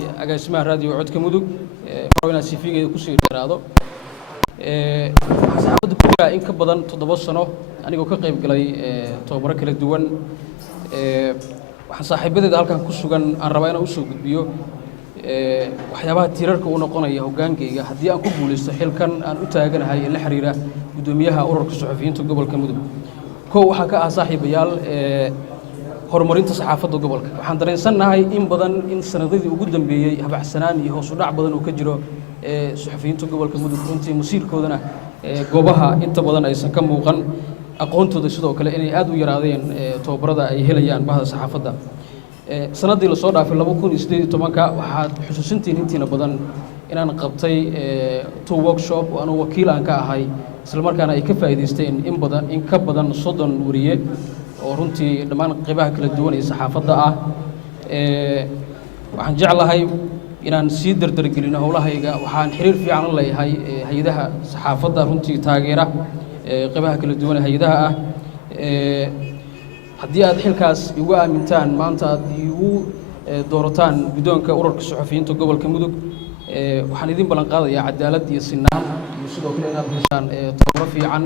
agaasimaha raadiyo codka mudug waxaana CV-geeda ku sii dheeraado saxaafadda ku jira in ka badan 7 sano anigoo ka qayb galay tababaro kala duwan waxaan saaxiibadeeda halkan ku sugan aan rabaa inaan u soo gudbiyo waxyaabaha tiirarka u noqonaya hogaankayga haddii aan ku guuleysto xilkan aan u taaganahay ee la xiriira gudoomiyaha ururka suxufiyiinta gobolka mudug waxaa ka ah saaxiibayaal horumarinta saxaafadda gobolka waxaan dareensanahay in badan in sanadadii ugu dambeeyay habacsanaan iyo hoos u dhac badan oo ka jiro suxufiyiinta gobolka mudug runtii masiirkoodana goobaha inta badan aysan ka muuqan aqoontooda sidoo kale inay aad u yaraadeen tababarada ay helayaan bahda saxaafadda sanadii la soo dhaafay 2018 waxaad xusuusintiin intiina badan inaan qabtay workshop oo anu wakiil aan ka ahay isla markaana ay ka faa'iideysteen in ka badan 30 wariye oo runtii dhammaan qaybaha kala duwan ee saxaafadda ah waxaan jeclahay inaan sii dardargelino howlahayga waxaan xiriir fiican la leeyahay hay'adaha saxaafadda runtii taageera qaybaha kala duwan ee hay'adaha ah haddii aad xilkaas igu aamintaan maanta aad igu doorataan guddoonka ururka suxufiyiinta gobolka mudug waxaan idin ballan qaadayaa cadaalad iyo sinaan iyo sidoo kale inaad heshaan tababaro fiican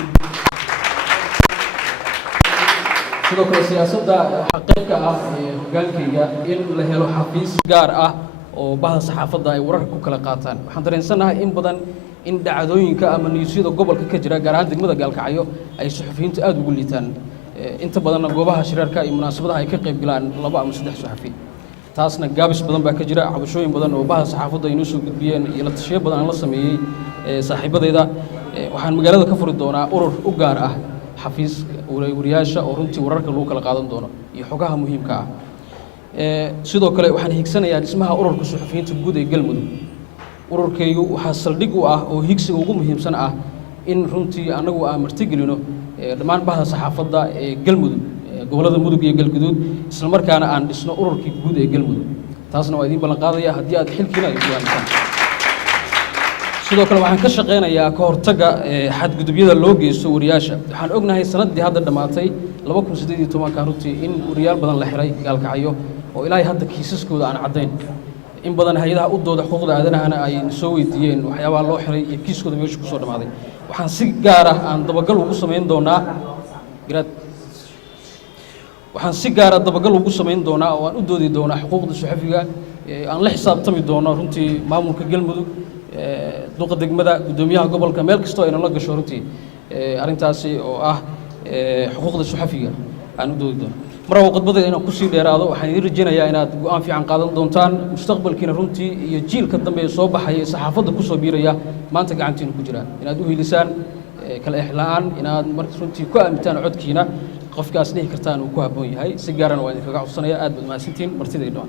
sidoo kale siyaasadda xaqiiqka ah ee hogaankayga in la helo xafiis gaar ah oo bahda saxaafadda ay wararka ku kala qaataan waxaan dareensanahay in badan in dhacdooyinka ama niyuusyada gobolka ka jira gaar ahaan degmada gaalkacyo ay suxufiyiintu aad ugu liitaan inta badanna goobaha shirarka iyo munaasabadaha ay ka qayb galaan 2 ama 3 suxufi taasna gaabis badan baa ka jira cabashooyin badan oo bahda saxaafadda ay noo soo gudbiyeen iyo la tashiyo badan aan la sameeyey saaxiibadeyda waxaan magaalada ka furi doonaa urur u gaar ah xafiis wariyaasha oo runtii wararka lagu kala qaadan doono iyo xogaha muhiimka ah sidoo kale waxaan higsanayaa dhismaha ururka suxufiyiinta guud ee galmudug ururkaygu waxaa saldhig u ah oo higsiga ugu muhiimsan ah in runtii anagu aan martigelino dhammaan bahda saxaafadda ee galmudug gobolada mudug iyo galguduud isla markaana aan dhisno ururkii guud ee galmudug taasna waa idiin ballan qaadaya haddii aad xilkiina ay go'aansan sidoo kale waxaan ka shaqeynayaa ka hortagga xadgudubyada loo geysto wariyaasha waxaan ognahay sanadii hadda dhamaatay 2018 runtii in wariyaal badan la xiray gaalkacyo oo ilaahay hadda kiisaskooda aan caddayn in badan hay'adaha u dooda xuquuqda aadanahana ay soo weydiiyeen waxyaabaha loo xiray iyo kiiskooda meesha ku soo dhamaaday waxaan si gaar ah aan dabagal ugu samayn doonaa oo aan u doodi doonaa xuquuqda suxufiga aan la xisaabtami doono runtii maamulka galmudug duqa degmada gudoomiyaha gobolka meel kastoo ayna la gasho runtii arrintaasi oo ah xuquuqda suxufiga aan u doodi doono maraba khudbadayda inaan ku sii dheeraado waxaan idin rajaynayaa inaad go'aan fiican qaadan doontaan mustaqbalkiina runtii iyo jiilka dambe ee soo baxaya ee saxaafadda ku soo biiraya maanta gacantiina ku jiraan inaad u hiilisaan kala exla'aan inaad marka runtii ku aamintaan codkiina qofkaas dhihi kartaan uu ku habboon yahay si gaarana waa idinkaga codsanaya aad baad mahadsantihiin martidayda